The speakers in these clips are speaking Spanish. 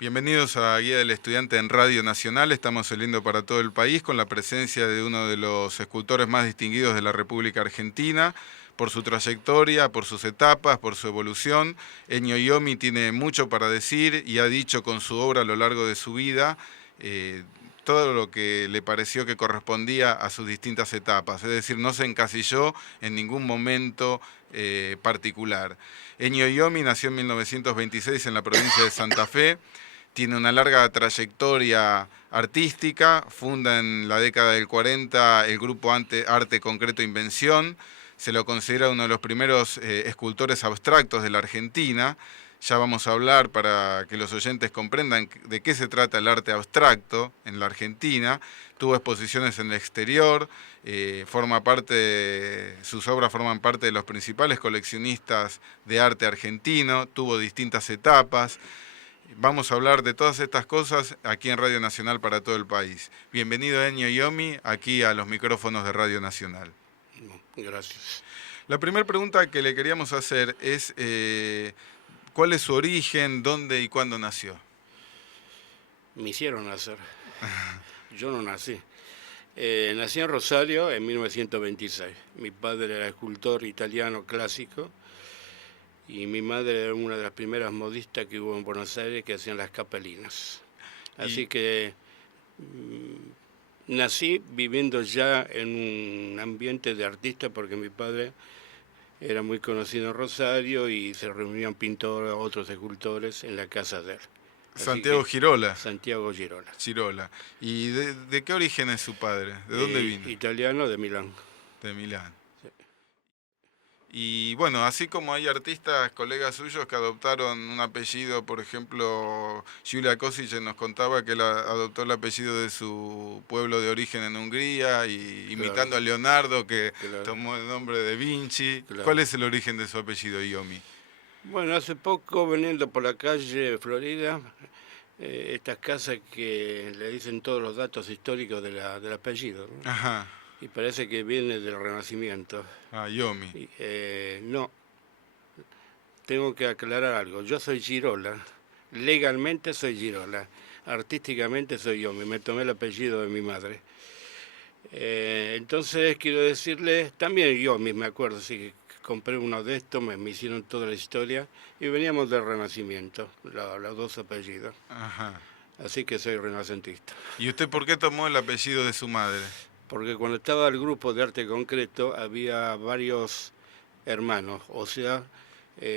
Bienvenidos a Guía del Estudiante en Radio Nacional. Estamos saliendo para todo el país con la presencia de uno de los escultores más distinguidos de la República Argentina, por su trayectoria, por sus etapas, por su evolución. Ennio Iommi tiene mucho para decir y ha dicho con su obra a lo largo de su vida todo lo que le pareció que correspondía a sus distintas etapas. Es decir, no se encasilló en ningún momento particular. Ennio Iommi nació en 1926 en la provincia de Santa Fe. Tiene una larga trayectoria artística, funda en la década del 40 el grupo Arte Concreto Invención, se lo considera uno de los primeros escultores abstractos de la Argentina. Ya vamos a hablar para que los oyentes comprendan de qué se trata el arte abstracto en la Argentina. Tuvo exposiciones en el exterior, sus obras forman parte de los principales coleccionistas de arte argentino, tuvo distintas etapas. Vamos a hablar de todas estas cosas aquí en Radio Nacional para todo el país. Bienvenido Ennio Iommi, aquí a los micrófonos de Radio Nacional. Gracias. La primera pregunta que le queríamos hacer es, ¿cuál es su origen, dónde y cuándo nació? Me hicieron nacer. Yo no nací. Nací en Rosario en 1926. Mi padre era escultor italiano clásico y mi madre era una de las primeras modistas que hubo en Buenos Aires que hacían las capelinas. Así que nací viviendo ya en un ambiente de artista porque mi padre era muy conocido en Rosario y se reunían pintores, otros escultores en la casa de él. Santiago Girola. Santiago Girola. Girola. ¿Y de qué origen es su padre? ¿De dónde vino? Italiano, de Milán. De Milán. Sí. Y bueno, así como hay artistas, colegas suyos que adoptaron un apellido, por ejemplo, Giulia Kosice nos contaba que él adoptó el apellido de su pueblo de origen en Hungría, y imitando a Leonardo, que tomó el nombre de Vinci. Claro. ¿Cuál es el origen de su apellido, Iommi? Bueno, hace poco, veniendo por la calle Florida, estas casas que le dicen todos los datos históricos del apellido, ¿no? Ajá. Y parece que viene del Renacimiento. Ah, Iommi. No, tengo que aclarar algo. Yo soy Girola, legalmente soy Girola, artísticamente soy Iommi, me tomé el apellido de mi madre. Entonces quiero decirles, también Iommi, me acuerdo, sí, compré uno de estos, me hicieron toda la historia y veníamos del Renacimiento, los dos apellidos. Ajá. Así que soy renacentista. ¿Y usted por qué tomó el apellido de su madre? Porque cuando estaba el grupo de arte concreto había varios hermanos, o sea,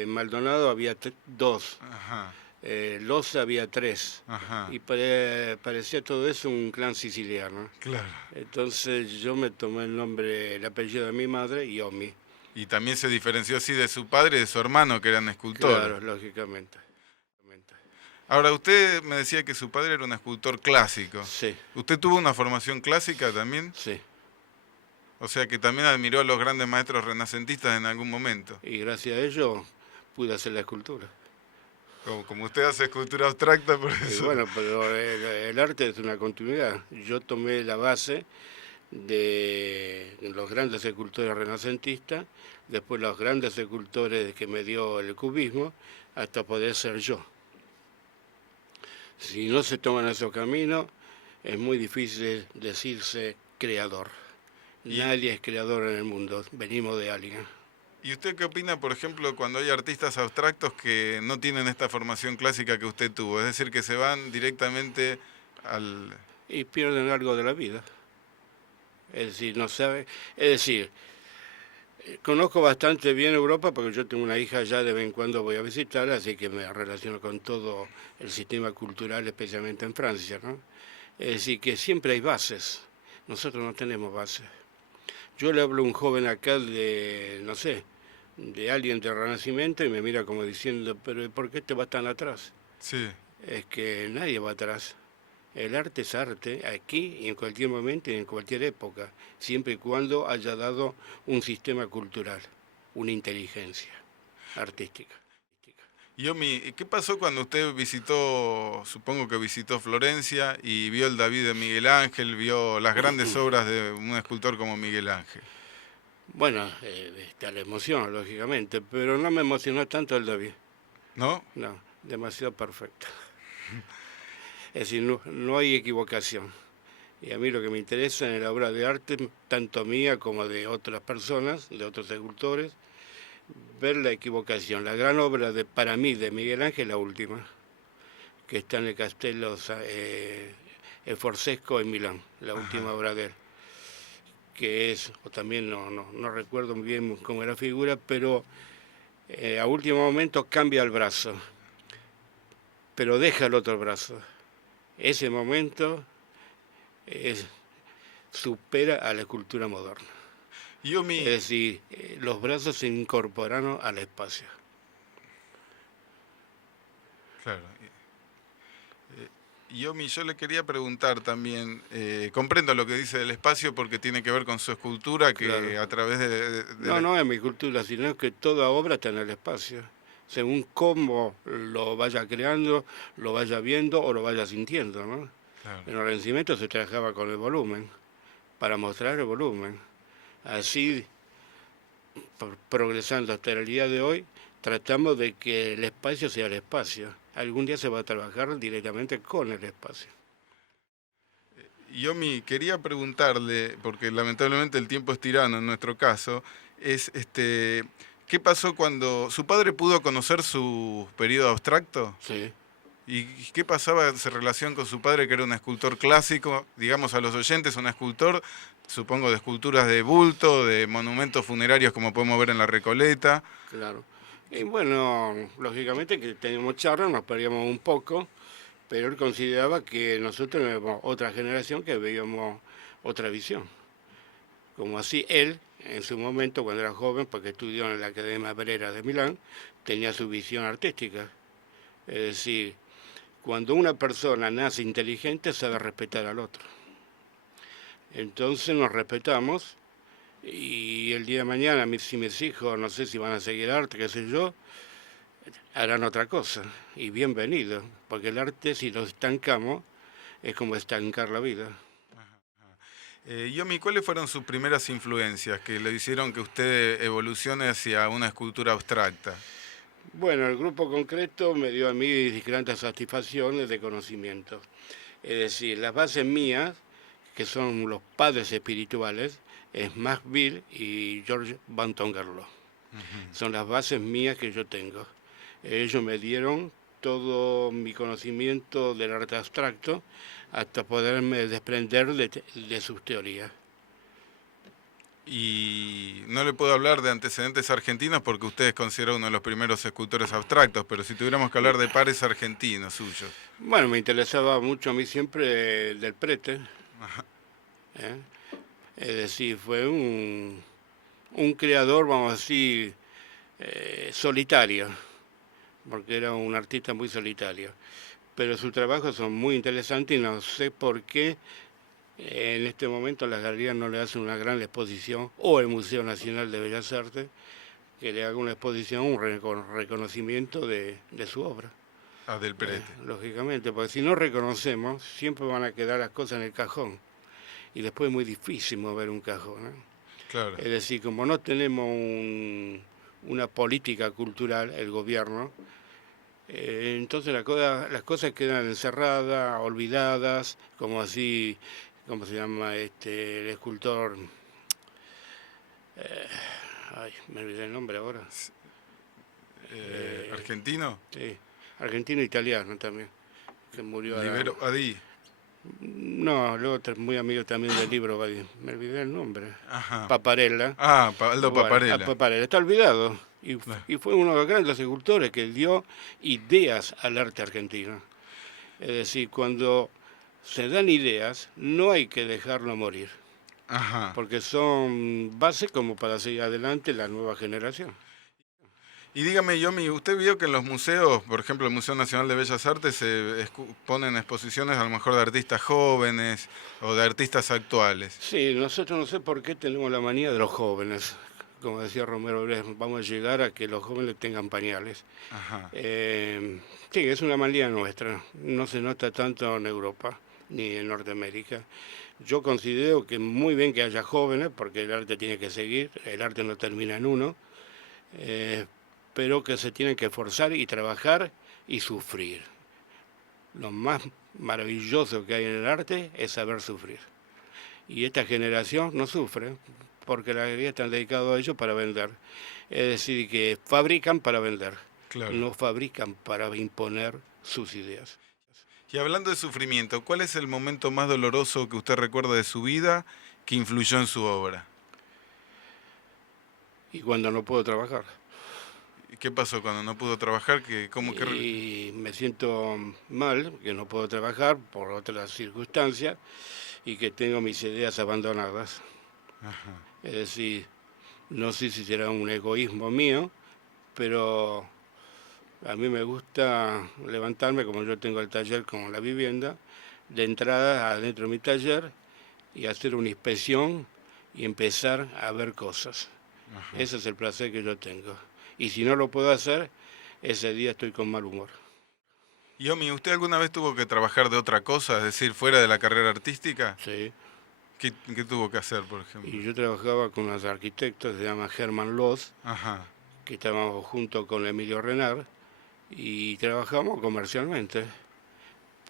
Maldonado había dos, Ajá. Loza había tres. Ajá. Y parecía todo eso un clan siciliano. Claro. Entonces yo me tomé el apellido de mi madre, Iommi. Y también se diferenció así de su padre y de su hermano, que eran escultores. Claro, lógicamente. Ahora, usted me decía que su padre era un escultor clásico. Sí. ¿Usted tuvo una formación clásica también? Sí. O sea que también admiró a los grandes maestros renacentistas en algún momento. Y gracias a ello pude hacer la escultura. Como usted hace escultura abstracta, por eso. Y bueno, pero el arte es una continuidad. Yo tomé la base de los grandes escultores renacentistas, después los grandes escultores que me dio el cubismo, hasta poder ser yo. Si no se toman esos caminos, es muy difícil decirse creador. Nadie es creador en el mundo, venimos de alguien. ¿Y usted qué opina, por ejemplo, cuando hay artistas abstractos que no tienen esta formación clásica que usted tuvo? Es decir, que se van directamente al... Y pierden algo de la vida. Es decir, no sabe... Es decir, conozco bastante bien Europa porque yo tengo una hija allá, de vez en cuando voy a visitarla, así que me relaciono con todo el sistema cultural, especialmente en Francia, ¿no? Es decir, que siempre hay bases. Nosotros no tenemos bases. Yo le hablo a un joven acá de, no sé, de alguien del Renacimiento y me mira como diciendo, pero ¿por qué te vas tan atrás? Sí. Es que nadie va atrás. El arte es arte, aquí y en cualquier momento y en cualquier época, siempre y cuando haya dado un sistema cultural, una inteligencia artística. Iommi, ¿qué pasó cuando usted visitó, supongo que visitó Florencia y vio el David de Miguel Ángel, vio las grandes obras de un escultor como Miguel Ángel? Bueno, está la emoción, lógicamente, pero no me emocionó tanto el David. ¿No? No, demasiado perfecto. Es decir, no hay equivocación. Y a mí lo que me interesa en la obra de arte, tanto mía como de otras personas, de otros escultores, ver la equivocación. La gran obra para mí de Miguel Ángel, la última, que está en el Castello Forzesco en Milán, la última Ajá. obra de él, que es, o también no recuerdo muy bien cómo era la figura, pero a último momento cambia el brazo, pero deja el otro brazo. Ese momento es, supera a la escultura moderna. Es Yomi, decir, los brazos se incorporaron al espacio. claro. Yomi, yo le quería preguntar también, comprendo lo que dice del espacio porque tiene que ver con su escultura, Claro. que a través de No es mi cultura, sino que toda obra está en el espacio. Según cómo lo vaya creando, lo vaya viendo o lo vaya sintiendo, ¿no? Claro. En el Renacimiento se trabajaba con el volumen, para mostrar el volumen. Así, progresando hasta el día de hoy, tratamos de que el espacio sea el espacio. Algún día se va a trabajar directamente con el espacio. Yomi, quería preguntarle, porque lamentablemente el tiempo es tirano en nuestro caso, es ¿qué pasó cuando su padre pudo conocer su periodo abstracto? Sí. ¿Y qué pasaba en relación con su padre, que era un escultor clásico? Digamos a los oyentes, un escultor, supongo, de esculturas de bulto, de monumentos funerarios como podemos ver en la Recoleta. Claro. Y bueno, lógicamente que teníamos charlas, nos perdíamos un poco, pero él consideraba que nosotros éramos otra generación que veíamos otra visión. Como así él, en su momento, cuando era joven, porque estudió en la Academia Brera de Milán, tenía su visión artística. Es decir, cuando una persona nace inteligente, sabe respetar al otro. Entonces nos respetamos y el día de mañana, si mis hijos, no sé si van a seguir arte, qué sé yo, harán otra cosa. Y bienvenido, porque el arte, si lo estancamos, es como estancar la vida. Yomi, ¿cuáles fueron sus primeras influencias que le hicieron que usted evolucione hacia una escultura abstracta? Bueno, el grupo concreto me dio a mí grandes satisfacciones de conocimiento. Es decir, las bases mías, que son los padres espirituales, es Max Bill y George Van Tongerlo. Ujú. Son las bases mías que yo tengo. Ellos me dieron todo mi conocimiento del arte abstracto hasta poderme desprender de sus teorías. Y no le puedo hablar de antecedentes argentinos porque usted es considerado uno de los primeros escultores abstractos, pero si tuviéramos que hablar de pares argentinos suyos. Bueno, me interesaba mucho a mí siempre Del Prete, Ajá. ¿eh? Es decir, fue un creador, vamos a decir, solitario, porque era un artista muy solitario. Pero sus trabajos son muy interesantes y no sé por qué en este momento las galerías no le hacen una gran exposición, o el Museo Nacional de Bellas Artes, que le haga una exposición, un reconocimiento de su obra. Ah, del Prete. Lógicamente, porque si no reconocemos, siempre van a quedar las cosas en el cajón. Y después es muy difícil mover un cajón, ¿eh? Claro. Es decir, como no tenemos una política cultural, el gobierno, entonces las cosas quedan encerradas, olvidadas, como así, ¿cómo se llama? El escultor, ay, me olvidé el nombre ahora. Eh, ¿Argentino? sí, argentino-italiano también, que murió ahora. Libero Adí. No, el otro es muy amigo también del libro, me olvidé el nombre. Ajá. Paparella. Ah, Aldo Bueno, Paparella. Paparella está olvidado. Claro. Y fue uno de los grandes escultores que dio ideas al arte argentino. Es decir, cuando se dan ideas, no hay que dejarlo morir, Ajá. porque son bases como para seguir adelante la nueva generación. Y dígame, Yomi, ¿usted vio que en los museos, por ejemplo el Museo Nacional de Bellas Artes, se ponen exposiciones a lo mejor de artistas jóvenes o de artistas actuales? Sí, nosotros no sé por qué tenemos la manía de los jóvenes. Como decía Romero Brés, vamos a llegar a que los jóvenes tengan pañales. Ajá. Sí, es una manía nuestra. No se nota tanto en Europa ni en Norteamérica. Yo considero que muy bien que haya jóvenes, porque el arte tiene que seguir, el arte no termina en uno, pero que se tienen que esforzar y trabajar y sufrir. lo más maravilloso que hay en el arte es saber sufrir. Y esta generación no sufre, porque la mayoría están dedicados a ello para vender. Es decir, que fabrican para vender, Claro. no fabrican para imponer sus ideas. Y hablando de sufrimiento, ¿cuál es el momento más doloroso que usted recuerda de su vida que influyó en su obra? Y cuando no puedo trabajar. ¿Qué pasó cuando no pudo trabajar? Y me siento mal, que no puedo trabajar por otras circunstancias y que tengo mis ideas abandonadas. Ajá. Es decir, no sé si será un egoísmo mío, pero a mí me gusta levantarme, como yo tengo el taller con la vivienda, de entrada adentro de mi taller y hacer una inspección y empezar a ver cosas. Ajá. Ese es el placer que yo tengo. Y si no lo puedo hacer, ese día estoy con mal humor. Y Omi, ¿usted alguna vez tuvo que trabajar de otra cosa, es decir, fuera de la carrera artística? Sí. ¿Qué tuvo que hacer, por ejemplo? Y yo trabajaba con unos arquitectos, se llama Hermann Loos, Ajá. que estábamos junto con Emilio Renard, y trabajamos comercialmente,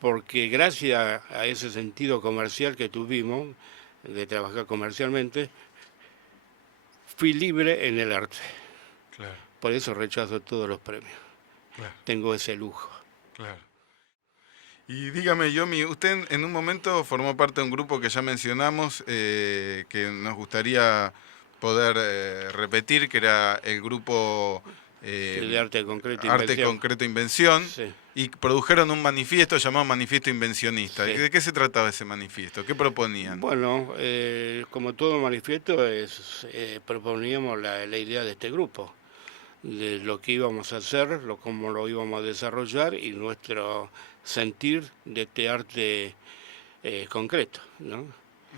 porque gracias a ese sentido comercial que tuvimos, de trabajar comercialmente, fui libre en el arte. Claro, Por eso rechazo todos los premios. claro, Tengo ese lujo. claro. Y dígame, Yomi, usted en un momento formó parte de un grupo que ya mencionamos, que nos gustaría poder repetir, que era el grupo De arte concreto, Arte invención. Concreto Invención, Sí, y produjeron un manifiesto llamado Manifiesto Invencionista. sí. ¿De qué se trataba ese manifiesto? ¿Qué proponían? Bueno, como todo manifiesto, proponíamos la idea de este grupo, de lo que íbamos a hacer, cómo lo íbamos a desarrollar y nuestro sentir de este arte concreto, ¿no?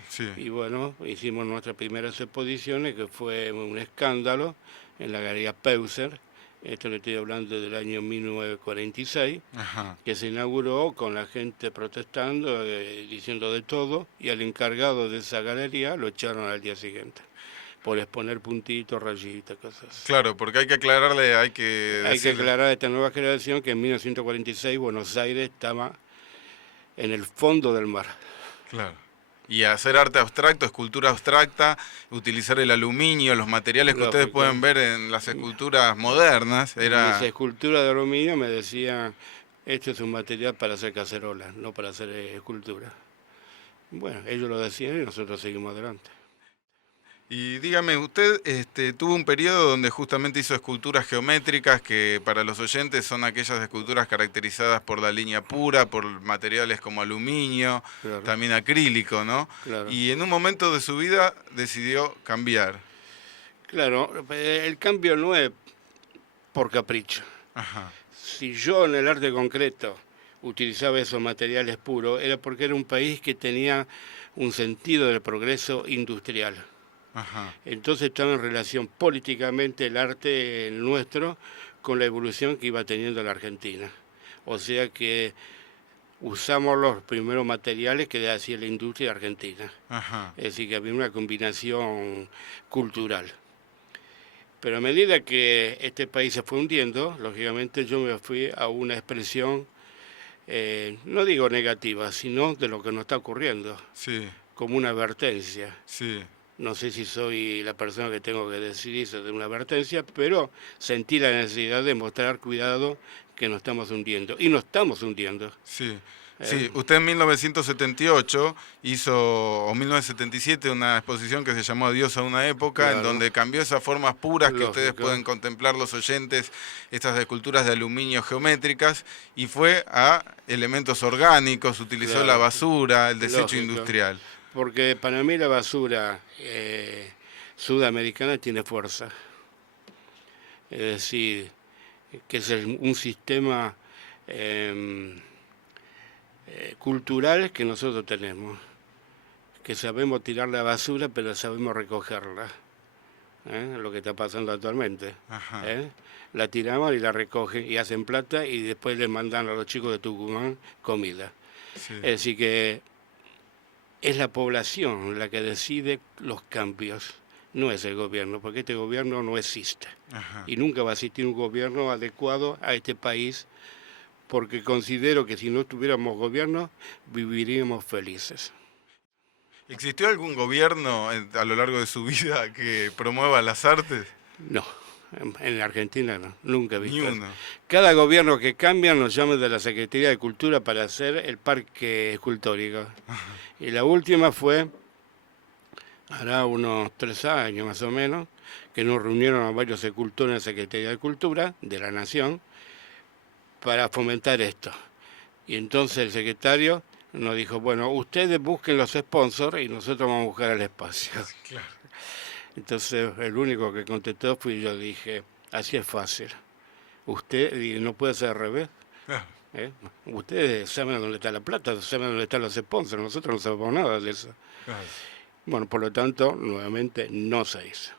Sí, Y bueno, hicimos nuestras primeras exposiciones, que fue un escándalo en la Galería Peuser, esto le estoy hablando del año 1946, ajá. que se inauguró con la gente protestando, diciendo de todo, y al encargado de esa galería lo echaron al día siguiente, por exponer puntitos, rayitas, cosas. Claro, porque hay que aclararle, hay que Hay que decirle. aclarar a esta nueva generación que en 1946 Buenos Aires estaba en el fondo del mar. Claro. Y hacer arte abstracto, escultura abstracta, utilizar el aluminio, los materiales que ustedes Lógico. pueden ver en las esculturas modernas, Mis era... esculturas de aluminio me decían, esto es un material para hacer cacerolas, no para hacer escultura. Bueno, ellos lo decían y nosotros seguimos adelante. Y dígame, usted tuvo un periodo donde justamente hizo esculturas geométricas que para los oyentes son aquellas esculturas caracterizadas por la línea pura, por materiales como aluminio, Claro, también acrílico, ¿no? claro. Y en un momento de su vida decidió cambiar. Claro, el cambio no es por capricho. Ajá, Si yo en el arte concreto utilizaba esos materiales puros, era porque era un país que tenía un sentido del progreso industrial. ajá, Entonces estaba en relación políticamente el arte nuestro con la evolución que iba teniendo la Argentina. O sea que usamos los primeros materiales que hacía la industria argentina. ajá. Es decir, que había una combinación cultural. Pero a medida que este país se fue hundiendo, lógicamente yo me fui a una expresión, no digo negativa, sino de lo que nos está ocurriendo, Sí, como una advertencia. sí, No sé si soy la persona que tengo que decir eso de una advertencia, pero sentí la necesidad de mostrar cuidado que nos estamos hundiendo. Y nos estamos hundiendo. sí. Sí, usted en 1978 hizo, o 1977, una exposición que se llamó Adiós a una época, en Claro. donde cambió esas formas puras que ustedes Lógico. pueden contemplar los oyentes, estas esculturas de aluminio geométricas, y fue a elementos orgánicos, utilizó Claro. la basura, el desecho Lógico. industrial. Porque para mí la basura sudamericana tiene fuerza. Es decir, que es un sistema cultural que nosotros tenemos, que sabemos tirar la basura, pero sabemos recogerla. Lo que está pasando actualmente. Ajá. La tiramos y la recogen y hacen plata y después le mandan a los chicos de Tucumán comida. Sí, Es decir, que es la población la que decide los cambios, no es el gobierno, porque este gobierno no existe. ajá. Y nunca va a existir un gobierno adecuado a este país porque considero que si no tuviéramos gobierno, viviríamos felices. ¿Existió algún gobierno a lo largo de su vida que promueva las artes? No, en la Argentina no, nunca he Ni visto eso. uno. Cada gobierno que cambia nos llama de la Secretaría de Cultura para hacer el parque escultórico. Y la última fue, hará unos 3 años más o menos, que nos reunieron a varios escultores en la Secretaría de Cultura de la Nación para fomentar esto. Y entonces el secretario nos dijo, bueno, ustedes busquen los sponsors y nosotros vamos a buscar el espacio. Claro. Entonces el único que contestó fui yo, dije, así es fácil. Usted no puede ser al revés. Claro. Ustedes saben dónde está la plata, saben dónde están los sponsors, nosotros no sabemos nada de eso. Claro. Bueno, por lo tanto, nuevamente no se hizo.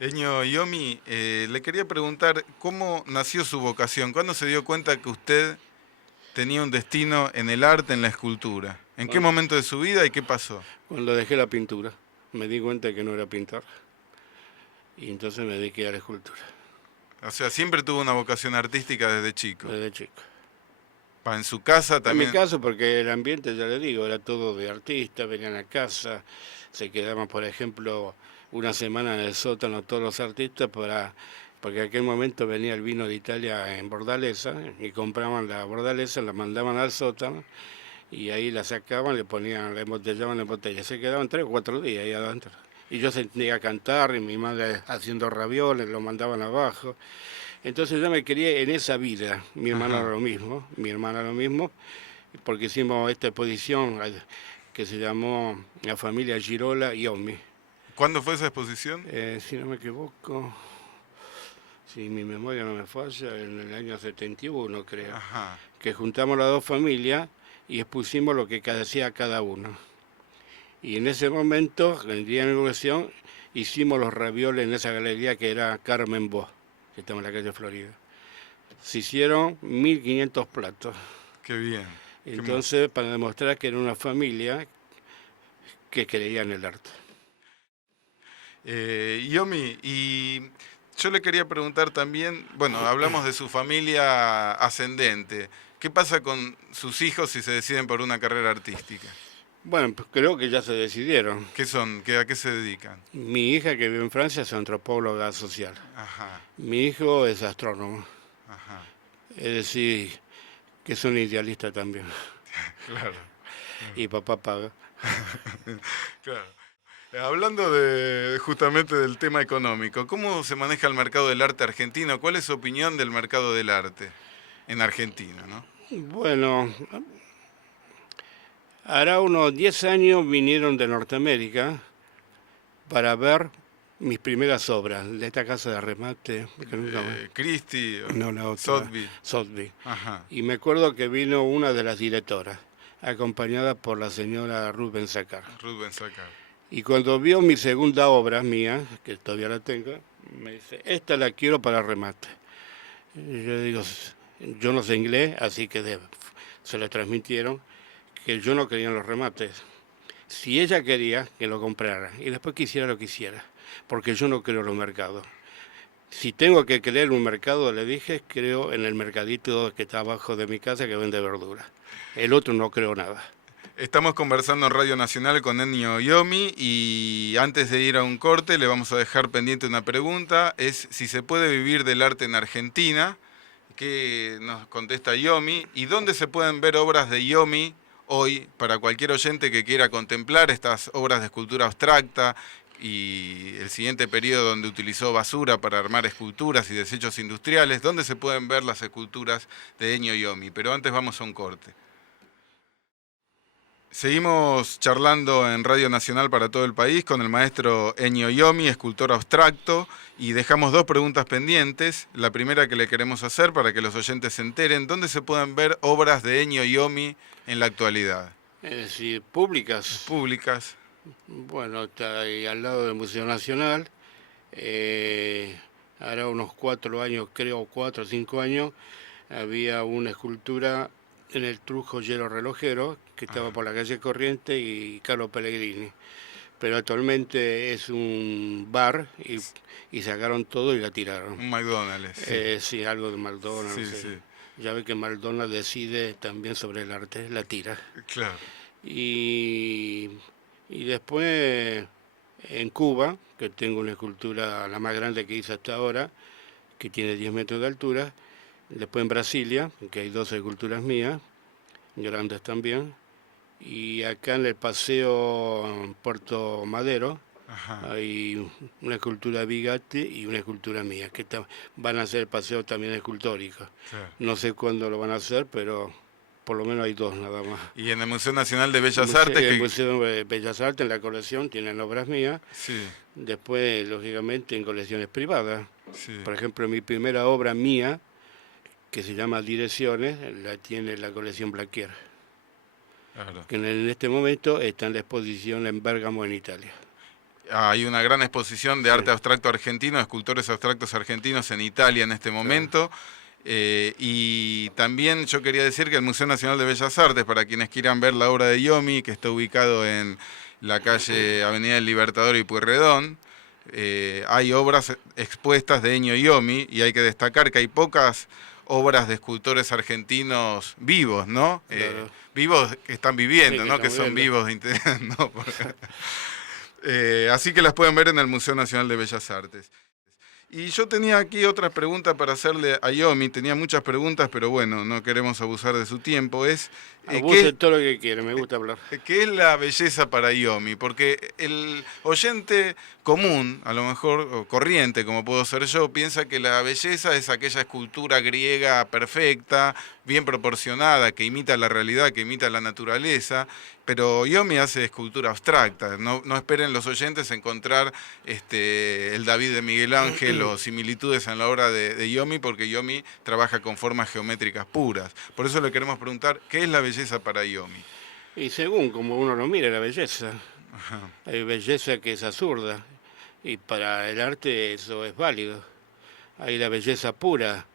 Ennio Iommi, le quería preguntar cómo nació su vocación, ¿cuándo se dio cuenta que usted tenía un destino en el arte, en la escultura? ¿En qué momento de su vida y qué pasó? Cuando dejé la pintura, me di cuenta de que no era pintor. Y entonces me dediqué a la escultura, O sea, siempre tuvo una vocación artística desde chico. desde chico. En su casa En también. mi caso, porque el ambiente, ya le digo, era todo de artistas, venían a casa, se quedaban, por ejemplo, una semana en el sótano todos los artistas porque en aquel momento venía el vino de Italia en bordaleza y compraban la bordaleza, la mandaban al sótano y ahí la sacaban, le ponían, la embotellaban en botella. Se quedaban 3 o 4 días ahí adentro. Y yo sentía cantar y mi madre haciendo ravioles, lo mandaban abajo. Entonces yo me crié en esa vida, mi hermana Ajá. lo mismo, mi hermana lo mismo, porque hicimos esta exposición que se llamó La familia Girola Iommi. ¿Cuándo fue esa exposición? Si no me equivoco, si mi memoria no me falla, en el año 71 creo, Ajá. que juntamos las dos familias y expusimos lo que hacía cada uno. Y en ese momento, en el día de inauguración, hicimos los ravioles en esa galería que era Carmen Bo, que estamos en la calle Florida. Se hicieron 1500 platos. Qué bien. Entonces, para demostrar que era una familia que creía en el arte. Iommi, y yo le quería preguntar también, bueno, hablamos de su familia ascendente. ¿Qué pasa con sus hijos si se deciden por una carrera artística? Bueno, pues creo que ya se decidieron. ¿Qué son? ¿A qué se dedican? Mi hija que vive en Francia es antropóloga social. Ajá, Mi hijo es astrónomo. ajá, Es decir, que es un idealista también. claro, Y papá paga. claro. Hablando justamente del tema económico, ¿cómo se maneja el mercado del arte argentino? ¿Cuál es su opinión del mercado del arte en Argentina, no? Bueno, hará unos 10 años vinieron de Norteamérica para ver mis primeras obras de esta casa de remate. Que nunca Christie, no, la otra. Sotheby. Sotheby. Ajá, Y me acuerdo que vino una de las directoras, acompañada por la señora Ruth Benzacar. Ruth Benzacar. Y cuando vio mi segunda obra mía, que todavía la tengo, me dice, esta la quiero para remate. Y yo digo, yo no sé inglés, así que se le transmitieron que yo no quería los remates. Si ella quería, que lo comprara. Y después quisiera lo que quisiera, porque yo no creo en los mercados. Si tengo que creer en un mercado, le dije, creo en el mercadito que está abajo de mi casa que vende verduras. El otro no creo nada. Estamos conversando en Radio Nacional con Ennio Iommi y antes de ir a un corte le vamos a dejar pendiente una pregunta, es si se puede vivir del arte en Argentina, que nos contesta Iommi, y dónde se pueden ver obras de Iommi hoy para cualquier oyente que quiera contemplar estas obras de escultura abstracta y el siguiente periodo donde utilizó basura para armar esculturas y desechos industriales, dónde se pueden ver las esculturas de Ennio Iommi. Pero antes vamos a un corte. Seguimos charlando en Radio Nacional para todo el país con el maestro Ennio Iommi, escultor abstracto, y dejamos 2 preguntas pendientes. La primera que le queremos hacer para que los oyentes se enteren, ¿dónde se pueden ver obras de Ennio Iommi en la actualidad? Es decir, públicas. Públicas. Bueno, está ahí al lado del Museo Nacional. Hará unos 4 años, creo 4 o 5 años, había una escultura en el Trujo Hielo Relojero, que estaba por la calle Corriente y Carlos Pellegrini. Pero actualmente es un bar y sacaron todo y la tiraron. Un McDonald's. Sí, Sí, algo de McDonald's. sí, Sí. sí. Ya ve que Maradona decide también sobre el arte, la tira. Claro. Y, y después en Cuba, que tengo una escultura la más grande que hice hasta ahora, que tiene 10 metros de altura. Después en Brasilia, que hay 12 esculturas mías, grandes también. Y acá en el paseo en Puerto Madero Ajá. hay una escultura de Bigatti y una escultura mía, que van a hacer el paseo también escultórico. Claro. No sé cuándo lo van a hacer, pero por lo menos hay dos nada más. Y en el Museo Nacional de Bellas Artes, El que Museo de Bellas Artes, en la colección, tienen obras mías. sí, Después, lógicamente, en colecciones privadas. sí, Por ejemplo, mi primera obra mía, que se llama Direcciones, la tiene la colección Blaquier, claro. que en este momento está en la exposición en Bérgamo, en Italia. Hay una gran exposición de Sí, arte abstracto argentino, escultores abstractos argentinos en Italia en este claro. momento. Y también yo quería decir que el Museo Nacional de Bellas Artes, para quienes quieran ver la obra de Iomi, que está ubicado en la calle Avenida del Libertador y Pueyrredón, hay obras expuestas de Ennio Iomi y hay que destacar que hay pocas obras de escultores argentinos vivos, ¿no? Claro. Vivos que están Sí, viviendo, que ¿no? Que estamos son viendo. vivos, ¿no? Así que las pueden ver en el Museo Nacional de Bellas Artes. Y yo tenía aquí otra pregunta para hacerle a Iomi, tenía muchas preguntas, pero bueno, no queremos abusar de su tiempo. Abuse todo lo que quiere, me gusta hablar. ¿Qué es la belleza para Iomi? Porque el oyente común, a lo mejor o corriente, como puedo ser yo, piensa que la belleza es aquella escultura griega perfecta, bien proporcionada, que imita la realidad, que imita la naturaleza, pero Iomi hace escultura abstracta. No, no esperen los oyentes encontrar el David de Miguel Ángel o similitudes en la obra de Iomi, porque Iomi trabaja con formas geométricas puras. Por eso le queremos preguntar, ¿qué es la belleza para Iomi? Y según como uno lo mire, la belleza. Ajá, Hay belleza que es absurda, y para el arte eso es válido. Hay la belleza pura,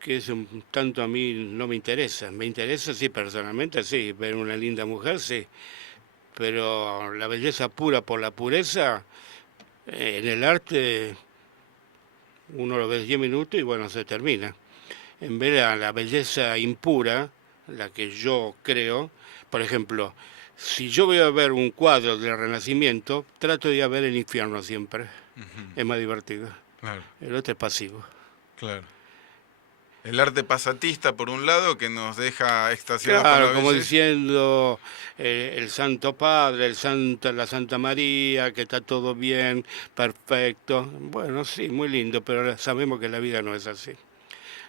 que es un tanto a mí no me interesa. Me interesa, sí, personalmente, sí, ver una linda mujer, sí. Pero la belleza pura por la pureza, en el arte uno lo ve 10 minutos y bueno, se termina. En vez de la belleza impura, la que yo creo, por ejemplo, si yo voy a ver un cuadro del Renacimiento, trato de ir a ver el infierno siempre. ujú, Es más divertido. claro, El otro es pasivo. claro. El arte pasatista, por un lado, que nos deja extasiados con la Claro, como belleza. diciendo el Santo Padre, la Santa María, que está todo bien, perfecto. Bueno, sí, muy lindo, pero sabemos que la vida no es así.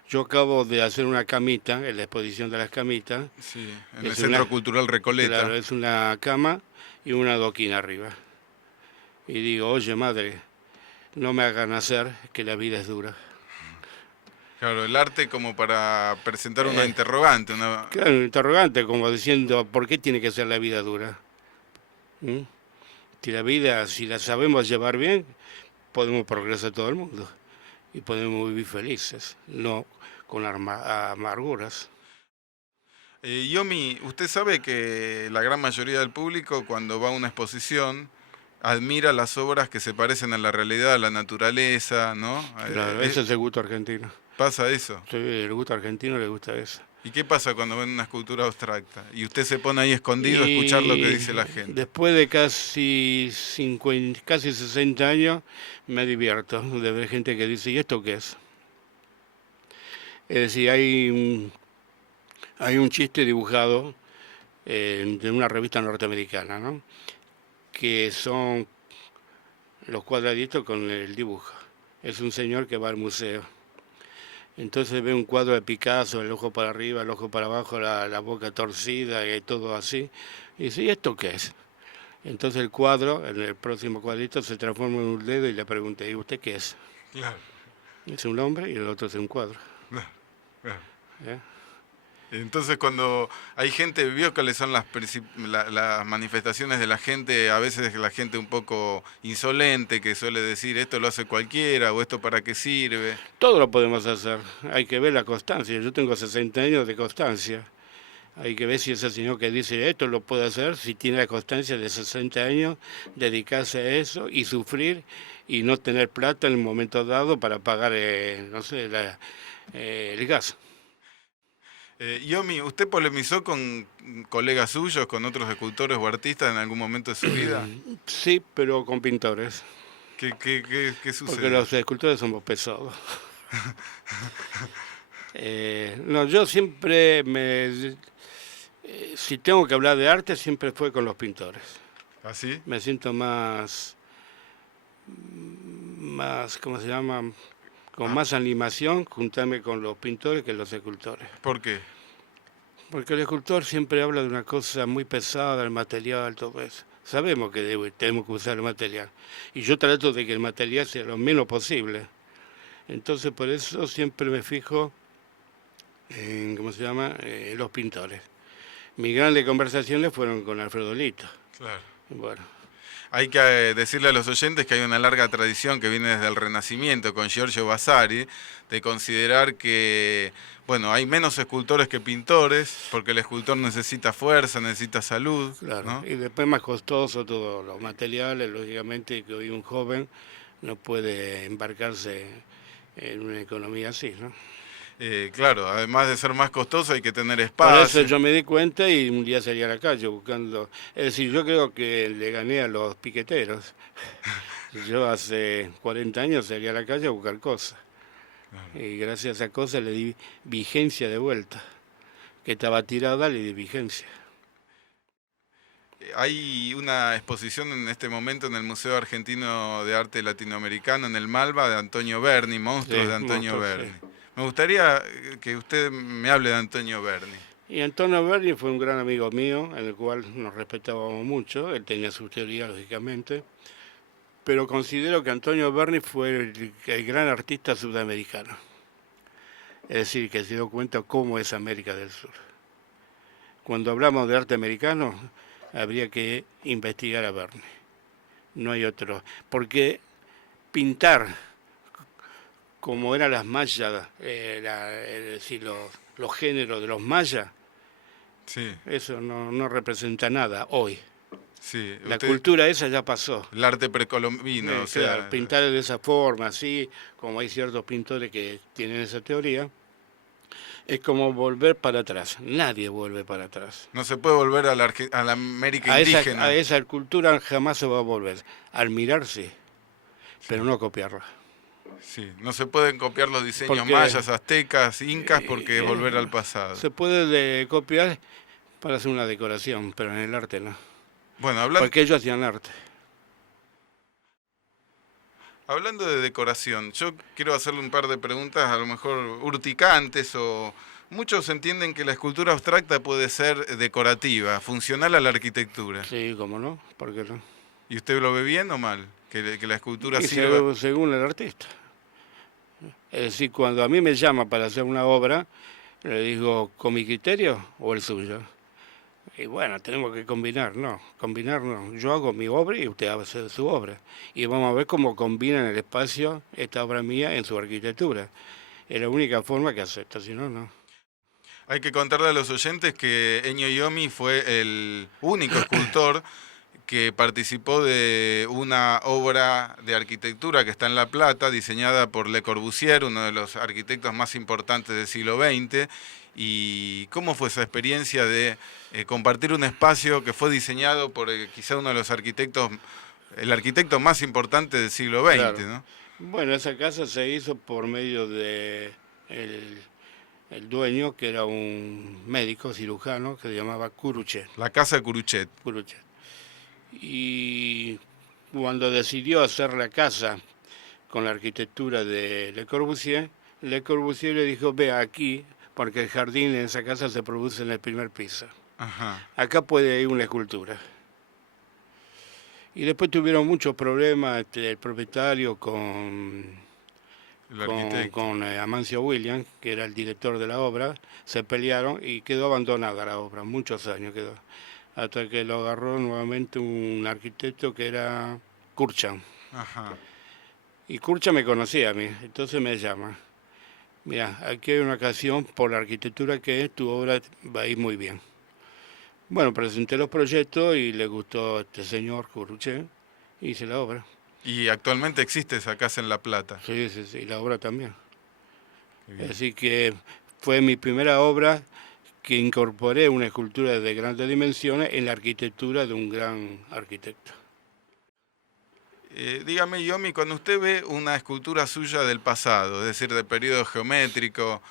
Yo acabo de hacer una camita, en la exposición de las camitas. Sí, en el Es Centro una, Cultural claro, Recoleta. es una cama y una adoquina arriba. Y digo, oye madre, no me hagan hacer que la vida es dura. Claro, el arte como para presentar una Eh, interrogante, una... claro, un interrogante, como diciendo, ¿por qué tiene que ser la vida dura? ¿Mm? Si la vida, si la sabemos llevar bien, podemos progresar todo el mundo y podemos vivir felices, no con amarguras. Yomi, usted sabe que la gran mayoría del público cuando va a una exposición admira las obras que se parecen a la realidad, a la naturaleza, ¿no? Claro, ese es el gusto argentino. Pasa eso. Sí, el gusto argentino le gusta eso. ¿Y qué pasa cuando ven una escultura abstracta? Y usted se pone ahí escondido a escuchar lo que Y dice la gente. después de casi 50, casi 60 años, me divierto de ver gente que dice, ¿y esto qué es? Es decir, hay un chiste dibujado en una revista norteamericana, ¿no? Que son los cuadraditos con el dibujo. Es un señor que va al museo. Entonces ve un cuadro de Picasso, el ojo para arriba, el ojo para abajo, la boca torcida y todo así. Y dice, ¿y esto qué es? Entonces el cuadro, en el próximo cuadrito, se transforma en un dedo y le pregunta, ¿y usted qué es? Claro, Es un hombre y el otro es un cuadro. claro, claro. ¿Eh? Entonces cuando hay gente, vio cuáles son las manifestaciones de la gente, a veces la gente un poco insolente que suele decir esto lo hace cualquiera o esto para qué sirve. Todo lo podemos hacer. Hay que ver la constancia. Yo tengo 60 años de constancia. Hay que ver si ese señor que dice esto lo puede hacer, si tiene la constancia de 60 años, dedicarse a eso y sufrir y no tener plata en el momento dado para pagar, no sé, el gas. Yomi, ¿usted polemizó con colegas suyos, con otros escultores o artistas en algún momento de su vida? Sí, pero con pintores, ¿Qué porque sucedió? los escultores somos pesados. No, yo siempre si tengo que hablar de arte, siempre fue con los pintores. ¿Así? Me siento más, ¿cómo se llama? Con Ah, más animación juntarme con los pintores que los escultores. ¿por qué? Porque el escultor siempre habla de una cosa muy pesada, el material, todo eso. Sabemos que tenemos que usar el material. Y yo trato de que el material sea lo menos posible. Entonces por eso siempre me fijo en, ¿cómo se llama?, los pintores. Mis grandes conversaciones fueron con Alfredo Lito. Claro. Bueno, Hay que decirle a los oyentes que hay una larga tradición que viene desde el Renacimiento con Giorgio Vasari de considerar que, bueno, hay menos escultores que pintores porque el escultor necesita fuerza, necesita salud, claro. ¿no? Y después más costoso todos los materiales, lógicamente que hoy un joven no puede embarcarse en una economía así, ¿no? Claro, además de ser más costoso hay que tener Por eso espacio. yo me di cuenta y un día salí a la calle buscando. Es decir, yo creo que le gané a los piqueteros. Yo hace 40 años salí a la calle a buscar cosas. Y gracias a esa cosa le di vigencia de vuelta. Que estaba tirada, le di vigencia. Hay una exposición en este momento en el Museo Argentino de Arte Latinoamericano, en el Malva, de Antonio Berni, Monstruos Sí, de Antonio monstruo, sí. Berni. Me gustaría que usted me hable de Antonio Berni. Y Antonio Berni fue un gran amigo mío, en el cual nos respetábamos mucho. Él tenía sus teorías, lógicamente. Pero considero que Antonio Berni fue el gran artista sudamericano. Es decir, que se dio cuenta cómo es América del Sur. Cuando hablamos de arte americano, habría que investigar a Berni. No hay otro. Porque pintar como eran las mayas, es decir, los géneros de los mayas, Sí, eso no representa nada hoy. sí. La Usted, cultura esa ya pasó. el arte precolombino, o Claro, sea, pintar de esa forma, así, como hay ciertos pintores que tienen esa teoría, es como volver para atrás. Nadie vuelve para atrás. no se puede volver a a la América A indígena. esa cultura jamás se va a volver. Admirar sí, Sí, pero no copiarla. sí. No se pueden copiar los diseños Porque mayas, aztecas, incas, porque es volver eh, al pasado. se puede copiar para hacer una decoración, pero en el arte no. Bueno, Porque ellos hacían arte. hablando de decoración, yo quiero hacerle un par de preguntas, a lo mejor urticantes o... Muchos entienden que la escultura abstracta puede ser decorativa, funcional a la arquitectura. Sí, cómo no, ¿por qué no? ¿Y usted lo ve bien o mal? Que la escultura Y sirva... según el artista. Es decir, cuando a mí me llama para hacer una obra, le digo, ¿con mi criterio o el suyo? Y bueno, tenemos que combinar no. Yo hago mi obra y usted hace su obra. Y vamos a ver cómo combina en el espacio esta obra mía en su arquitectura. Es la única forma que acepta, si no, no. Hay que contarle a los oyentes que Ennio Yomi fue el único escultor que participó de una obra de arquitectura que está en La Plata, diseñada por Le Corbusier, uno de los arquitectos más importantes del siglo XX. ¿Y cómo fue esa experiencia de compartir un espacio que fue diseñado por quizá uno de los arquitectos, el arquitecto más importante del siglo XX, Claro. ¿no? Bueno, esa casa se hizo por medio de el dueño, que era un médico cirujano que se llamaba Curuchet. La Casa de Curuchet. Curuchet. Y cuando decidió hacer la casa con la arquitectura de Le Corbusier le dijo, ve aquí, porque el jardín en esa casa se produce en el primer piso. Ajá, Acá puede ir una escultura. Y después tuvieron muchos problemas el propietario el arquitecto. Amancio Williams, que era el director de la obra. Se pelearon y quedó abandonada la obra, muchos años quedó. Hasta que lo agarró nuevamente un arquitecto que era Kurchan. Ajá. Y Kurchan me conocía a mí, entonces me llama. Mira, aquí hay una ocasión por la arquitectura que es, tu obra va a ir muy bien. Bueno, presenté los proyectos y le gustó a este señor Curuche, hice la obra. Y actualmente existe esa casa en La Plata. Sí, sí, sí, la obra también. Qué bien. Así que fue mi primera obra que incorporé una escultura de grandes dimensiones en la arquitectura de un gran arquitecto. Dígame, Yomi, cuando usted ve una escultura suya del pasado, es decir, del periodo geométrico,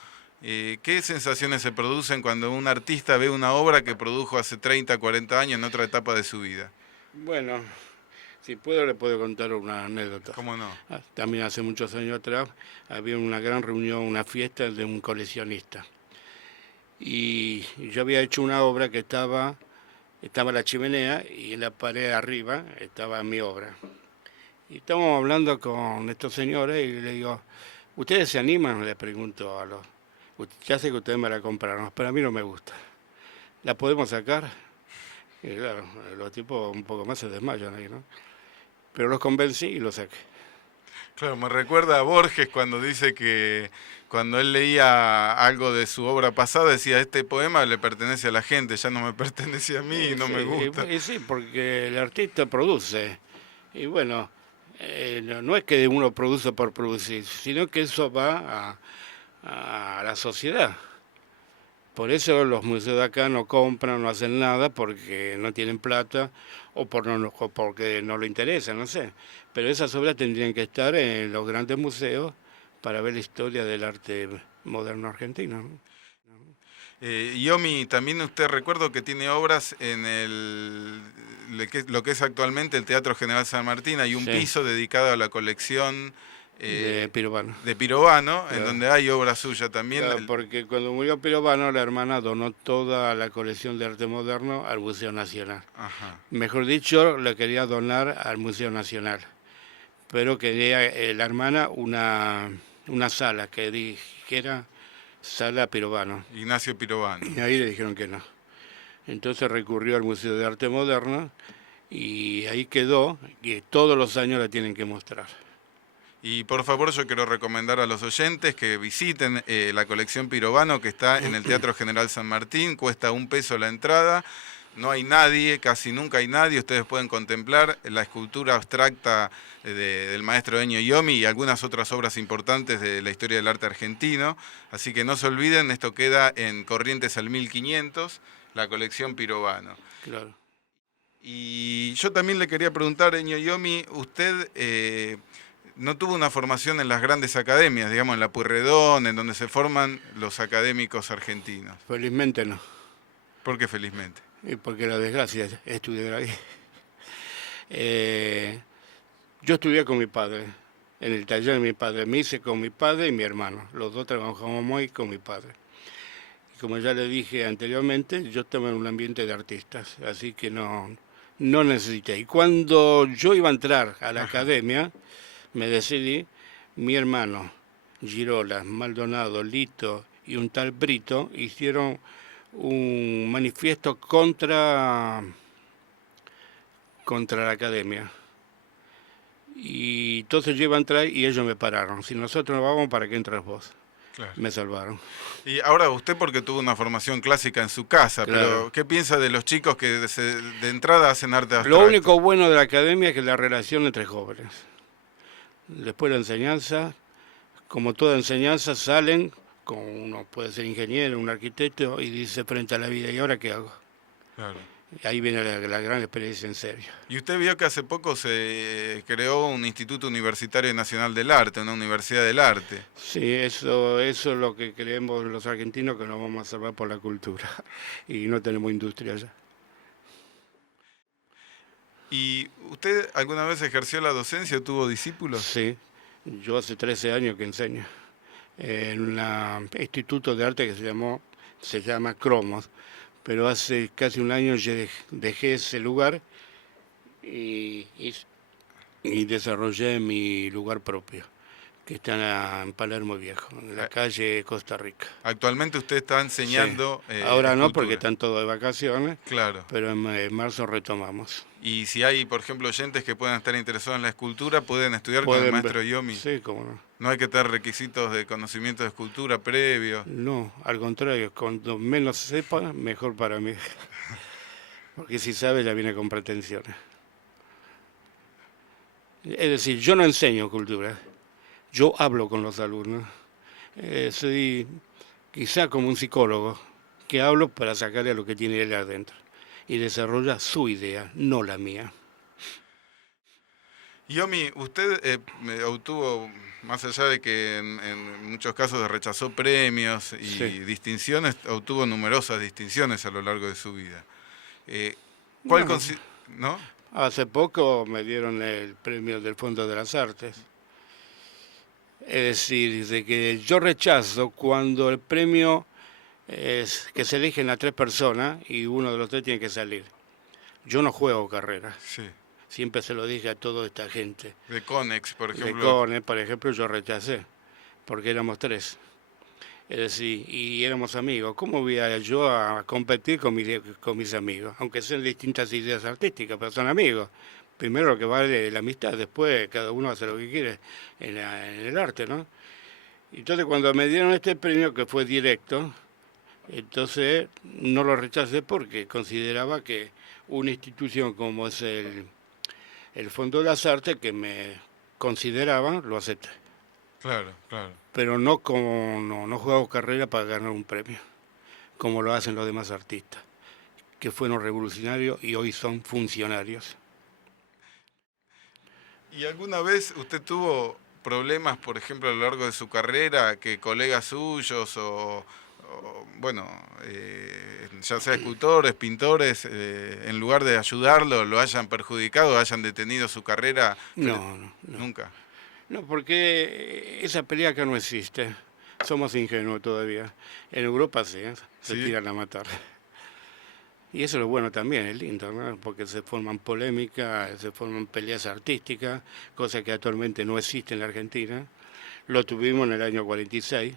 ¿qué sensaciones se producen cuando un artista ve una obra que produjo hace 30, 40 años en otra etapa de su vida? Bueno, si puedo le puedo contar una anécdota. ¿Cómo no? También hace muchos años atrás había una gran reunión, una fiesta de un coleccionista. Y yo había hecho una obra que estaba la chimenea y en la pared arriba estaba mi obra. Y estábamos hablando con estos señores y le digo, ¿ustedes se animan? Le pregunto a los... Ya sé que ustedes me la compraron, pero a mí no me gusta. ¿La podemos sacar? Y claro, los tipos un poco más se desmayan ahí, ¿no? Pero los convencí y los saqué. Claro, me recuerda a Borges cuando dice que cuando él leía algo de su obra pasada decía, este poema le pertenece a la gente, ya no me pertenece a mí y no me gusta. Sí, porque el artista produce. Y bueno, no es que uno produce por producir, sino que eso va a la sociedad. Por eso los museos de acá no compran, no hacen nada porque no tienen plata o porque no les interesa, no sé. Pero esas obras tendrían que estar en los grandes museos para ver la historia del arte moderno argentino, ¿no? Yomi, también usted recuerdo que tiene obras en lo que es actualmente el Teatro General San Martín, hay un Sí. piso dedicado a la colección De Pirovano. de Pirovano, en Claro. donde hay obra suya también. Claro, porque cuando murió Pirovano, la hermana donó toda la colección de arte moderno al Museo Nacional. Ajá. Mejor dicho, la quería donar al Museo Nacional, pero quería la hermana una sala que dijera Sala Pirovano. Ignacio Pirovano. Y ahí le dijeron que no. Entonces recurrió al Museo de Arte Moderno y ahí quedó, y todos los años la tienen que mostrar. Y por favor yo quiero recomendar a los oyentes que visiten la colección Pirovano que está en el Teatro General San Martín, cuesta $1 la entrada, no hay nadie, casi nunca hay nadie, ustedes pueden contemplar la escultura abstracta del maestro Ennio Yomi y algunas otras obras importantes de la historia del arte argentino, así que no se olviden, esto queda en Corrientes al 1500, la colección Pirovano. Claro. Y yo también le quería preguntar, Ennio Yomi, usted... no tuvo una formación en las grandes academias, digamos en la Pueyrredón, en donde se forman los académicos argentinos. Felizmente no. ¿Por qué felizmente? Y porque la desgracia estudiar ahí. Yo estudié con mi padre, en el taller de mi padre. Me hice con mi padre y mi hermano. Los dos trabajamos muy con mi padre. Y como ya le dije anteriormente, yo estaba en un ambiente de artistas, así que no necesité. Y cuando yo iba a entrar a la academia, me decidí, mi hermano, Girola, Maldonado, Lito y un tal Brito hicieron un manifiesto contra la academia. Y entonces yo iba a entrar y ellos me pararon. Si nosotros no vamos, ¿para qué entras vos? Claro. Me salvaron. Y ahora usted porque tuvo una formación clásica en su casa, Claro. pero ¿qué piensa de los chicos que de entrada hacen arte abstracto? Lo único bueno de la academia es que la relación entre jóvenes. Después la enseñanza, como toda enseñanza, salen, con uno puede ser ingeniero, un arquitecto, y dice frente a la vida, ¿y ahora qué hago? Claro. Y ahí viene la gran experiencia en serio. Y usted vio que hace poco se creó un Instituto Universitario Nacional del Arte, una Universidad del Arte. Sí, eso es lo que creemos los argentinos, que nos vamos a salvar por la cultura. Y no tenemos industria allá. ¿Y usted alguna vez ejerció la docencia o tuvo discípulos? Sí, yo hace 13 años que enseño en un instituto de arte que se llama Cromos, pero hace casi un año dejé ese lugar y desarrollé mi lugar propio, que está en Palermo Viejo, en la calle Costa Rica. Actualmente usted está enseñando... Sí. Ahora no, escultura. porque están todos de vacaciones, Claro. pero en marzo retomamos. Y si hay, por ejemplo, oyentes que puedan estar interesados en la escultura, pueden estudiar con el maestro Yomi. Sí, cómo no. No hay que tener requisitos de conocimiento de escultura previos. No, al contrario, cuanto menos sepa, mejor para mí. Porque si sabe, ya viene con pretensiones. Es decir, yo no enseño cultura, yo hablo con los alumnos. Soy quizá como un psicólogo, que hablo para sacarle a lo que tiene él adentro. Y desarrolla su idea, no la mía. Yomi, usted obtuvo, más allá de que en muchos casos rechazó premios Sí. y distinciones, obtuvo numerosas distinciones a lo largo de su vida. Eh, ¿Cuál Bueno, ¿no? hace poco me dieron el premio del Fondo de las Artes. Es decir, de que yo rechazo cuando el premio es que se eligen a 3 personas y uno de los 3 tiene que salir. Yo no juego carrera. Sí. Siempre se lo dije a toda esta gente. De Conex, por De ejemplo. Cone, por ejemplo, yo rechacé, porque éramos 3. Es decir, y éramos amigos. ¿Cómo voy a yo a competir con mis amigos? Aunque sean distintas ideas artísticas, pero son amigos. Primero lo que vale es la amistad, después cada uno hace lo que quiere en el arte, ¿no? Entonces cuando me dieron este premio, que fue directo, entonces no lo rechacé porque consideraba que una institución como es el Fondo de las Artes, que me consideraban, lo acepté. Claro, claro. Pero no como no juego carrera para ganar un premio, como lo hacen los demás artistas, que fueron revolucionarios y hoy son funcionarios. ¿Y alguna vez usted tuvo problemas, por ejemplo, a lo largo de su carrera, que colegas suyos bueno, ya sea escultores, pintores, en lugar de ayudarlo, lo hayan perjudicado, hayan detenido su carrera? No. Nunca. No, porque esa pelea acá no existe. Somos ingenuos todavía. En Europa sí, se ¿Sí? tiran a matar. Y eso es lo bueno también, es lindo, ¿no? Porque se forman polémicas, se forman peleas artísticas, cosa que actualmente no existe en la Argentina. Lo tuvimos en el año 46,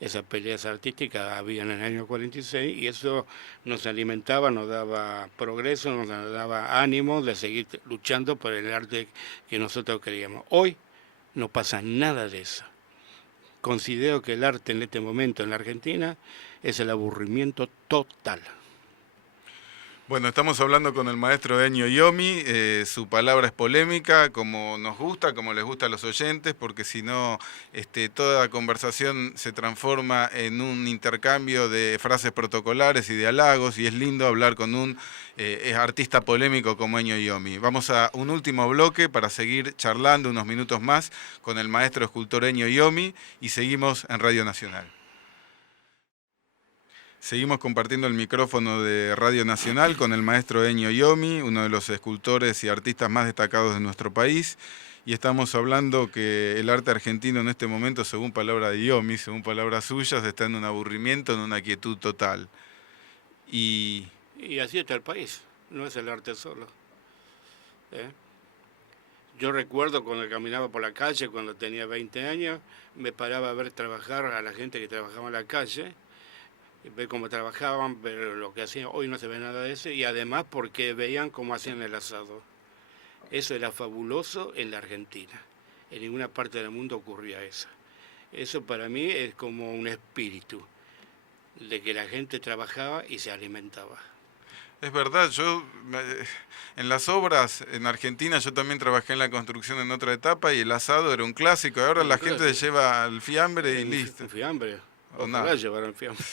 esas peleas artísticas habían en el año 46 y eso nos alimentaba, nos daba progreso, nos daba ánimo de seguir luchando por el arte que nosotros queríamos. Hoy no pasa nada de eso. Considero que el arte en este momento en la Argentina es el aburrimiento total. Bueno, estamos hablando con el maestro Ennio Yomi, su palabra es polémica, como nos gusta, como les gusta a los oyentes, porque si no, toda conversación se transforma en un intercambio de frases protocolares y de halagos, y es lindo hablar con un artista polémico como Ennio Yomi. Vamos a un último bloque para seguir charlando unos minutos más con el maestro escultor Ennio Yomi, y seguimos en Radio Nacional. Seguimos compartiendo el micrófono de Radio Nacional con el maestro Ennio Yomi, uno de los escultores y artistas más destacados de nuestro país. Y estamos hablando que el arte argentino en este momento, según palabra de Yomi, según palabras suyas, está en un aburrimiento, en una quietud total. Y así está el país, no es el arte solo. ¿Eh? Yo recuerdo cuando caminaba por la calle, cuando tenía 20 años, me paraba a ver trabajar a la gente que trabajaba en la calle, ver cómo trabajaban, ver lo que hacían. Hoy no se ve nada de eso y además porque veían cómo hacían el asado. Eso era fabuloso en la Argentina. En ninguna parte del mundo ocurría eso. Eso para mí es como un espíritu de que la gente trabajaba y se alimentaba. Es verdad, en las obras en Argentina yo también trabajé en la construcción en otra etapa y el asado era un clásico. Ahora la gente se lleva el fiambre y listo. Un fiambre. O Ojalá nada. llevaran fiambre.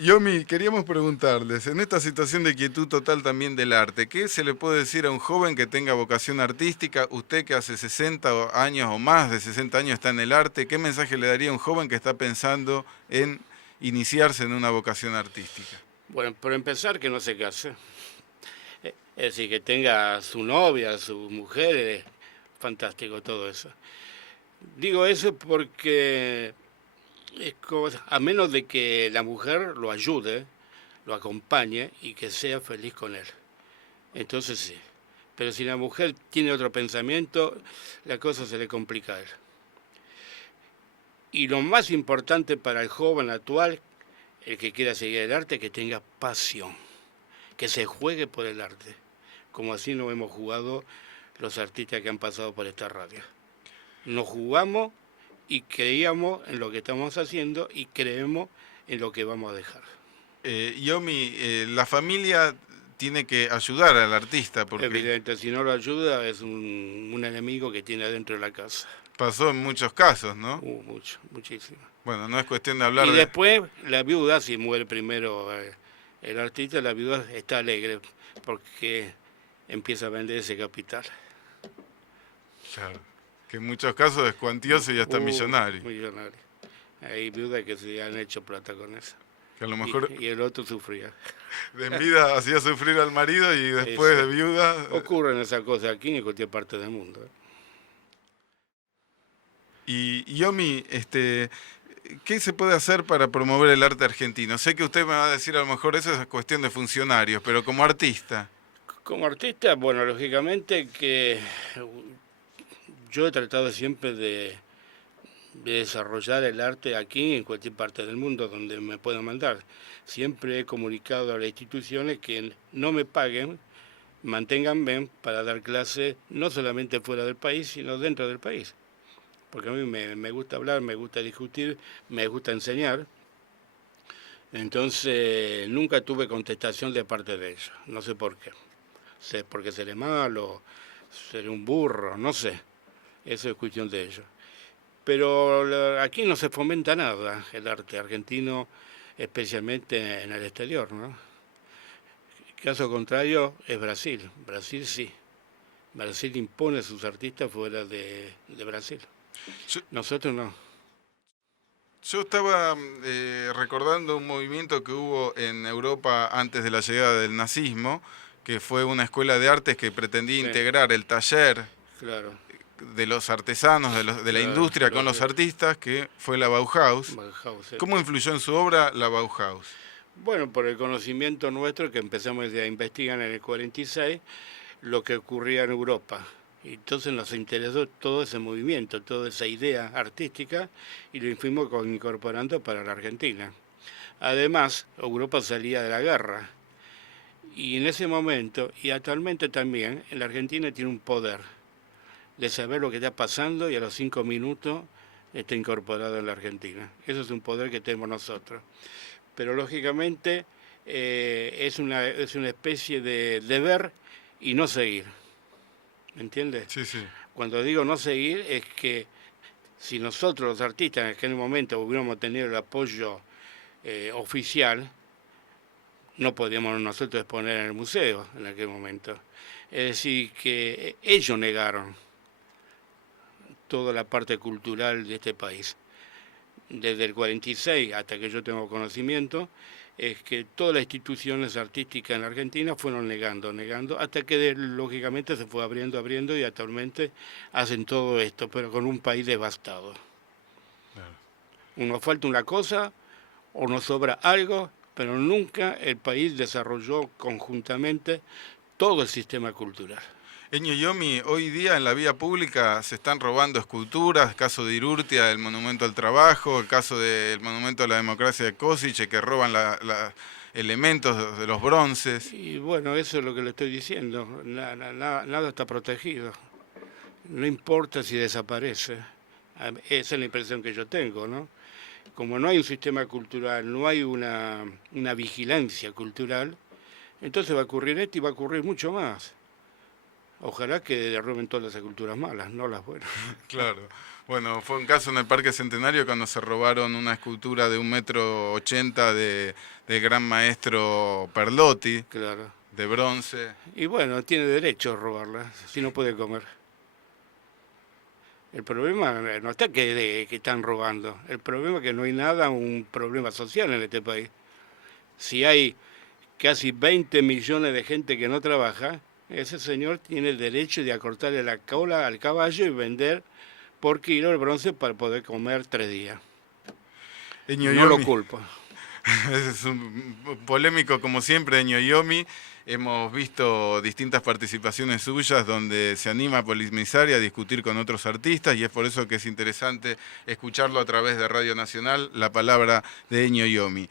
Yomi, queríamos preguntarles, en esta situación de quietud total también del arte, ¿qué se le puede decir a un joven que tenga vocación artística? Usted que hace 60 años o más de 60 años está en el arte, ¿qué mensaje le daría a un joven que está pensando en iniciarse en una vocación artística? Bueno, por empezar, que no se case. Es decir, que tenga su novia, su mujer, es fantástico todo eso. Digo eso porque a menos de que la mujer lo ayude, lo acompañe y que sea feliz con él. Entonces sí. Pero si la mujer tiene otro pensamiento, la cosa se le complica a él. Y lo más importante para el joven actual, el que quiera seguir el arte, que tenga pasión, que se juegue por el arte, como así nos hemos jugado los artistas que han pasado por esta radio. Nos jugamos y creíamos en lo que estamos haciendo y creemos en lo que vamos a dejar. Yomi, la familia tiene que ayudar al artista porque... Evidente, si no lo ayuda es un enemigo que tiene adentro de la casa. Pasó en muchos casos, ¿no? Mucho, muchísimo. Bueno, no es cuestión de hablar Y de... después la viuda, si muere primero el artista, la viuda está alegre porque empieza a vender ese capital. Claro, que en muchos casos es cuantioso y hasta millonario. Millonario. Hay viudas que se han hecho plata con eso. Que a lo mejor Y el otro sufría. de en vida hacía sufrir al marido y después Eso. de viuda... Ocurren esas cosas aquí y en cualquier parte del mundo. Y Yomi, ¿qué se puede hacer para promover el arte argentino? Sé que usted me va a decir a lo mejor eso es cuestión de funcionarios, pero como artista. Como artista, bueno, lógicamente que yo he tratado siempre de desarrollar el arte aquí en cualquier parte del mundo donde me puedan mandar. Siempre he comunicado a las instituciones que no me paguen, manténganme para dar clases no solamente fuera del país, sino dentro del país. Porque a mí me gusta hablar, me gusta discutir, me gusta enseñar. Entonces nunca tuve contestación de parte de ellos, no sé por qué. Sé porque seré malo, seré un burro, no sé. Eso es cuestión de ellos. Pero aquí no se fomenta nada el arte argentino, especialmente en el exterior, ¿no? Caso contrario es Brasil. Brasil sí. Brasil impone a sus artistas fuera de Brasil. Yo, Nosotros no. yo estaba recordando un movimiento que hubo en Europa antes de la llegada del nazismo, que fue una escuela de artes que pretendía Sí, integrar el taller claro. de los artesanos, de la Claro, industria con los artistas, que fue la Bauhaus. Bauhaus, ¿Cómo influyó en su obra la Bauhaus? Bueno, por el conocimiento nuestro que empezamos a investigar en el 46 lo que ocurría en Europa. Y entonces nos interesó todo ese movimiento, toda esa idea artística y lo fuimos incorporando para la Argentina. Además, Europa salía de la guerra y en ese momento, y actualmente también, la Argentina tiene un poder de saber lo que está pasando y a los 5 minutos está incorporado en la Argentina. Eso es un poder que tenemos nosotros. Pero lógicamente es una especie de deber y no seguir. ¿Me entiendes? Sí, sí. Cuando digo no seguir es que si nosotros los artistas en aquel momento hubiéramos tenido el apoyo oficial, no podíamos nosotros exponer en el museo en aquel momento. Es decir, que ellos negaron toda la parte cultural de este país. Desde el 46 hasta que yo tengo conocimiento, es que todas las instituciones artísticas en la Argentina fueron negando, hasta que lógicamente se fue abriendo y actualmente hacen todo esto, pero con un país devastado. Claro. Nos falta una cosa o nos sobra algo, pero nunca el país desarrolló conjuntamente todo el sistema cultural. Eño Yomi, hoy día en la vía pública se están robando esculturas, el caso de Irurtia, el Monumento al Trabajo, el caso del Monumento a la Democracia de Cosiche, que roban elementos de los bronces. Y bueno, eso es lo que le estoy diciendo, nada está protegido, no importa si desaparece, esa es la impresión que yo tengo, ¿no? Como no hay un sistema cultural, no hay una vigilancia cultural, entonces va a ocurrir esto y va a ocurrir mucho más. Ojalá que derrumben todas las esculturas malas, no las buenas. Claro. Bueno, fue un caso en el Parque Centenario cuando se robaron una escultura de 1,80 m del gran maestro Perlotti, claro, de bronce. Y bueno, tiene derecho a robarla, si no puede comer. El problema no está que están robando, el problema es que no hay nada, un problema social en este país. Si hay casi 20 millones de gente que no trabaja, ese señor tiene el derecho de acortarle la cola al caballo y vender por kilo el bronce para poder comer 3 días. No lo culpo. Es un polémico como siempre, Eño Yomi. Hemos visto distintas participaciones suyas donde se anima a polemizar y a discutir con otros artistas y es por eso que es interesante escucharlo a través de Radio Nacional, la palabra de Eño Yomi.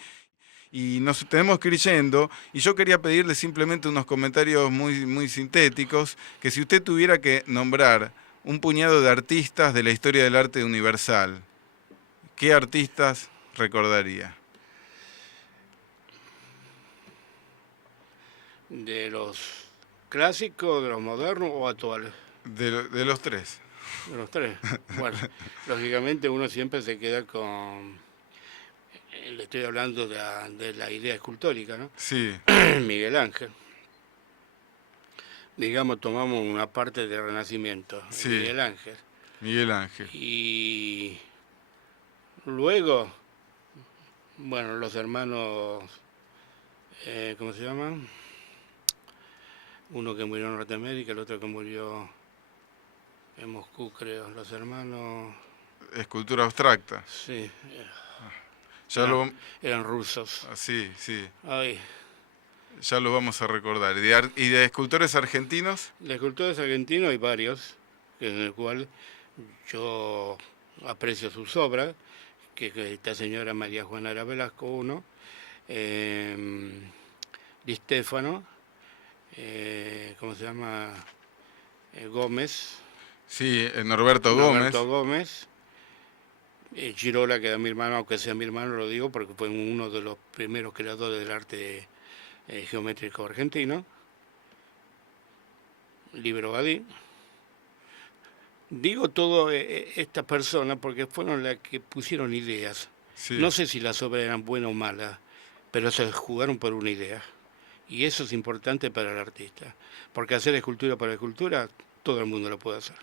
Y nos tenemos que ir yendo, y yo quería pedirle simplemente unos comentarios muy sintéticos, que si usted tuviera que nombrar un puñado de artistas de la historia del arte universal, ¿qué artistas recordaría? ¿De los clásicos, de los modernos o actuales? De los tres. Los tres. Bueno, lógicamente uno siempre se queda con... Le estoy hablando de la idea escultórica, ¿no? Sí, Miguel Ángel. Digamos, tomamos una parte del Renacimiento, sí, Miguel Ángel. Miguel Ángel. Y luego, bueno, los hermanos, ¿cómo se llaman? Uno que murió en Norteamérica, el otro que murió en Moscú, creo. Los hermanos, Escultura abstracta. sí, Ya lo, eran rusos. sí, sí, Ay, ya lo vamos a recordar. ¿Y de escultores argentinos? de escultores argentinos hay varios, en el cual yo aprecio sus obras, que esta señora María Juana Ara Velasco, uno, Di Stefano, ¿cómo se llama? Gómez, Sí, Norberto Norberto Gómez. Gómez, Girola, que era mi hermano, aunque sea mi hermano, lo digo porque fue uno de los primeros creadores del arte geométrico argentino, Libero Gadí. Digo todo estas personas porque fueron las que pusieron ideas. Sí. No sé si las obras eran buenas o malas, pero se jugaron por una idea. Y eso es importante para el artista. Porque hacer escultura para escultura, todo el mundo lo puede hacer.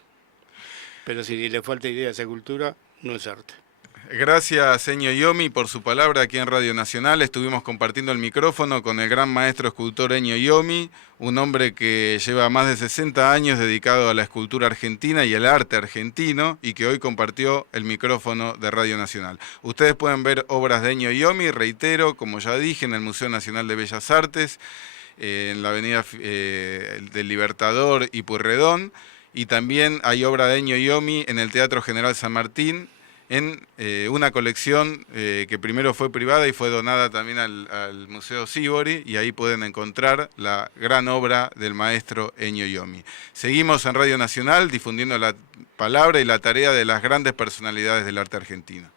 Pero si le falta idea a esa escultura, no es arte. Gracias, Ennio Iomi, por su palabra aquí en Radio Nacional. Estuvimos compartiendo el micrófono con el gran maestro escultor Ennio Iomi, un hombre que lleva más de 60 años dedicado a la escultura argentina y el arte argentino y que hoy compartió el micrófono de Radio Nacional. Ustedes pueden ver obras de Ennio Iomi, reitero, como ya dije, en el Museo Nacional de Bellas Artes, en la avenida del Libertador y Pueyrredón, y también hay obra de Ennio Iomi en el Teatro General San Martín, en una colección que primero fue privada y fue donada también al Museo Sívori, y ahí pueden encontrar la gran obra del maestro Ennio Iomi. Seguimos en Radio Nacional difundiendo la palabra y la tarea de las grandes personalidades del arte argentino.